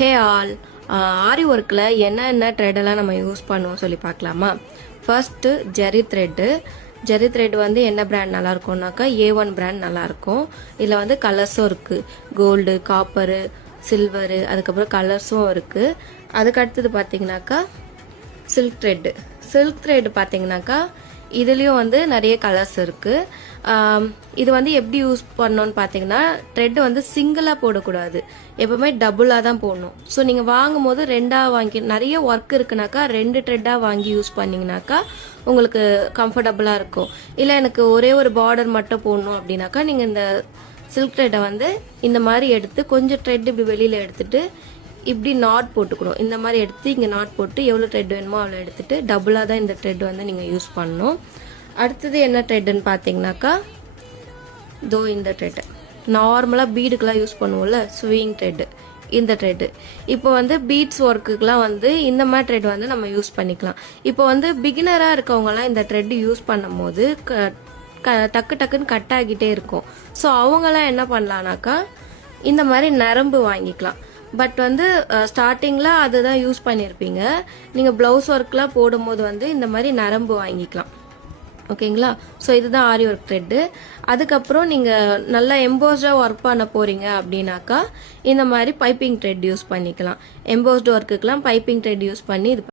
Hey all, ஆரி ஒர்க்கில் என்னென்ன த்ரெட்டெல்லாம் நம்ம யூஸ் பண்ணுவோம் சொல்லி பார்க்கலாமா. ஃபர்ஸ்ட்டு ஜெரி த்ரெட் வந்து என்ன பிராண்ட் நல்லா இருக்கும்னாக்கா A1 பிராண்ட் நல்லாயிருக்கும். இதில் வந்து கலர்ஸும் இருக்குது, கோல்டு, காப்பரு, சில்வரு, அதுக்கப்புறம் கலர்ஸும் இருக்குது. அதுக்கு அடுத்தது பார்த்தீங்கன்னாக்கா சில்க் த்ரெட் பார்த்தீங்கன்னாக்கா இதுலேயும் வந்து நிறைய கலர்ஸ் இருக்குது. இது வந்து எப்படி யூஸ் பண்ணோன்னு பார்த்தீங்கன்னா த்ரெட் வந்து சிங்கிளாக போடக்கூடாது, எப்பவுமே டபுளாக தான் போடணும். ஸோ நீங்கள் வாங்கும் போது ரெண்டாக வாங்கி, நிறைய ஒர்க் இருக்குனாக்கா 2 த்ரெட்டாக வாங்கி யூஸ் பண்ணிங்கனாக்கா உங்களுக்கு கம்ஃபர்டபுளாக இருக்கும். இல்லை எனக்கு ஒரே ஒரு பார்டர் மட்டும் போடணும் அப்படின்னாக்கா நீங்கள் இந்த சில்க் த்ரெட்டை வந்து இந்த மாதிரி எடுத்து கொஞ்சம் த்ரெட் இப்படி வெளியில் எடுத்துட்டு இப்படி நாட் போட்டுக்கணும். இந்த மாதிரி எடுத்து இங்கே நாட் போட்டு எவ்வளோ த்ரெட் வேணுமோ அவ்வளோ எடுத்துட்டு டபுளாக தான் இந்த த்ரெட் வந்து நீங்கள் யூஸ் பண்ணணும். அடுத்தது என்ன த்ரெட்டுன்னு பார்த்தீங்கன்னாக்கா இந்த த்ரெட்டு நார்மலாக பீடுக்கெலாம் யூஸ் பண்ணுவோம்ல, ஸ்விங் த்ரெட்டு, இந்த த்ரெட்டு. இப்போ வந்து பீட்ஸ் ஒர்க்குக்கெலாம் வந்து இந்த மாதிரி த்ரெட் வந்து நம்ம யூஸ் பண்ணிக்கலாம். இப்போ வந்து பிகினராக இருக்கவங்கலாம் இந்த த்ரெட் யூஸ் பண்ணும் போது டக்கு டக்குன்னு கட் ஆகிட்டே இருக்கும். ஸோ அவங்களாம் என்ன பண்ணலான்னாக்கா இந்த மாதிரி நரம்பு வாங்கிக்கலாம். பட் வந்து ஸ்டார்டிங்கில் அதுதான் யூஸ் பண்ணியிருப்பீங்க. நீங்கள் ப்ளவுஸ் ஒர்க்லாம் போடும்போது வந்து இந்த மாதிரி நரம்பு வாங்கிக்கலாம். ஓகேங்களா. ஸோ இதுதான் ஆரி ஒர்க் த்ரெட்டு. அதுக்கப்புறம் நீங்கள் நல்லா எம்போஸ்டாக ஒர்க் பண்ண போகிறீங்க அப்படின்னாக்கா இந்த மாதிரி பைப்பிங் த்ரெட் யூஸ் பண்ணிக்கலாம். எம்போஸ்டு ஒர்க்குக்கெலாம் பைப்பிங் த்ரெட் யூஸ் பண்ணி இது